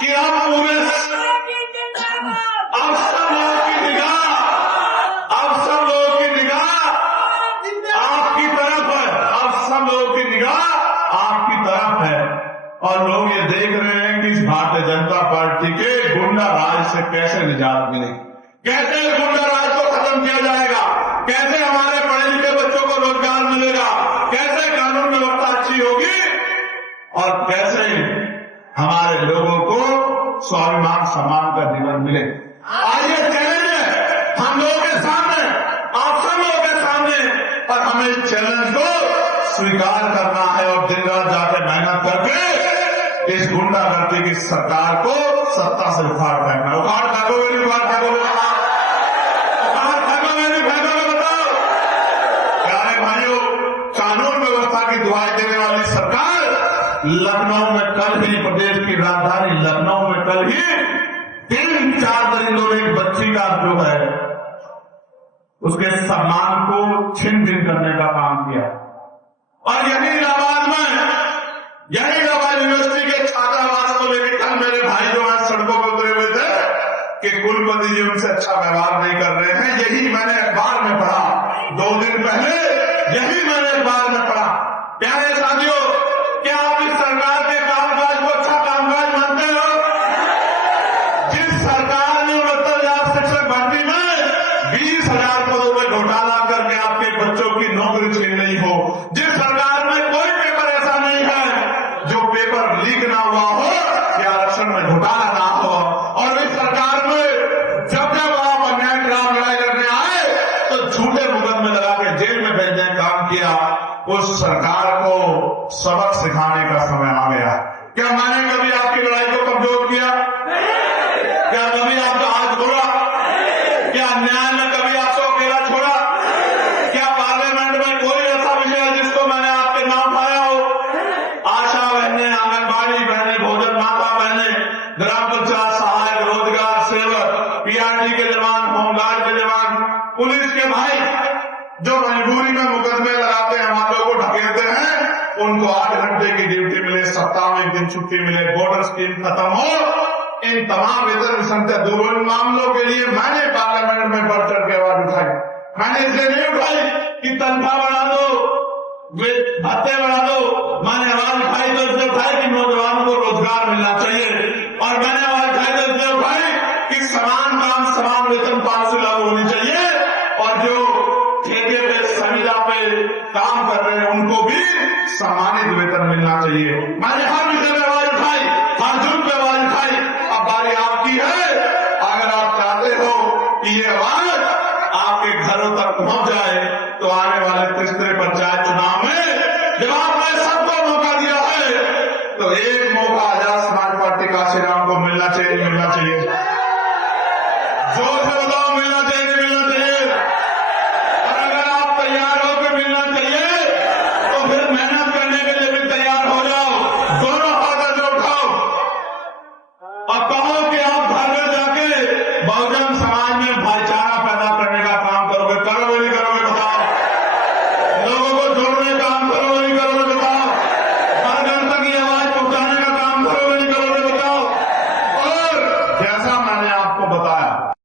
कि आप पूरे अब सब लोगों की निगाह आपकी तरफ है। अब सब लोगों की निगाह आपकी तरफ है और लोग ये देख रहे हैं कि इस भारतीय जनता पार्टी के गुंडा राज से कैसे निजात मिलेगी, कैसे गुंडा राज को खत्म किया जाएगा, कैसे हमारे पढ़े लिखे बच्चों को रोजगार मिलेगा, कैसे कानून व्यवस्था अच्छी होगी और कैसे हमारे लोगों को स्वाभिमान सम्मान का जीवन मिले। आज ये चैलेंज है हम लोगों के सामने, आप सब लोगों के सामने, और हमें इस चैलेंज को स्वीकार करना है और दिन रात जाके मेहनत करके इस गुंडागर्दी की सरकार को सत्ता से उखाड़ फेंकना। उखाड़ फेंकोगे नहीं उखाड़ फेंकोगे? उखाड़ फेंकोगे नहीं फेंकोगे? बताओ। प्यारे भाइयों, कानून व्यवस्था की दुहाई देने वाली सरकार लखनऊ में कल ही, प्रदेश की राजधानी लखनऊ में कल ही 3-4 दरिंदों ने एक बच्ची का जो है उसके सम्मान को छिन भिन करने का काम किया। और यही इलाहाबाद यूनिवर्सिटी के छात्रावास को लेकर कल मेरे भाई जो आज सड़कों पर उतरे हुए थे कि कुलपति जी उनसे अच्छा व्यवहार नहीं कर रहे हैं। यही मैंने अखबार में पढ़ा 2 दिन पहले, यही मैंने अखबार में पढ़ा। प्यारे साथियों, क्या आप इस सरकार के कामकाज को अच्छा कामकाज मानते हो? जिस सरकार ने 69,000 शिक्षक भर्ती में 20,000 पदों में घोटाला करके आपके बच्चों की नौकरी छीन रही हो, जिस सरकार में कोई पेपर ऐसा नहीं है जो पेपर लीक ना हुआ हो या आरक्षण में घोटाला ना हो, और इस सरकार में जब आप अन्याय के खिलाफ लड़ाई करने आए तो झूठे मुकदमे लगा के जेल में भेजने का काम किया, उस सरकार को सबक सिखाने का समय आ गया। क्या मैंने कभी आपकी लड़ाई को कमजोर किया? क्या कभी आपका हाथ छोड़ा? क्या न्याय में कभी आपको अकेला छोड़ा? क्या पार्लियामेंट में कोई ऐसा विषय है जिसको मैंने आपके नाम उठाया हो? आशा बहने, आंगनबाड़ी बहने, भोजन माता बहने, ग्राम पंचायत सहायक, रोजगार सेवक, पीआरडी के जवान, होमगार्ड के जवान, पुलिस के भाई जो मजबूरी में मुकदमे लगाते हैं, हम लोगों को ढकेलते हैं, उनको 8 घंटे की ड्यूटी मिले, सप्ताह में 1 दिन छुट्टी मिले, बॉर्डर स्कीम खत्म हो, इन तमाम वेतन विषमता दूर मामलों के लिए मैंने पार्लियामेंट में बढ़ चढ़ के आवाज उठाई। मैंने इसलिए नहीं उठाई कि तनख्वाह बढ़ा दो, भत्ते बढ़ा दो, मैंने आवाज उठाई तो इसलिए उठाई कि नौजवानों को रोजगार मिलना चाहिए, और मैंने आवाज उठाई तो इसलिए उठाई कि समान काम समान वेतन 500 लागू होनी चाहिए, और जो ठेके पे संविदा पे काम कर रहे हैं उनको भी सम्मानित वेतन मिलना चाहिए। मैंने हर विषय में आवाज उठाई, हर जुर्म पे आवाज उठाई। अब बारी आपकी है, अगर आप चाहते हो कि ये आवाज आपके घरों तक पहुंच जाए तो आने वाले तीसरे पंचायत चुनाव में जब आपने सबको मौका दिया है तो एक मौका आजाद समाज पार्टी काशीराम को मिलना चाहिए, मिलना चाहिए। जोर से बोलो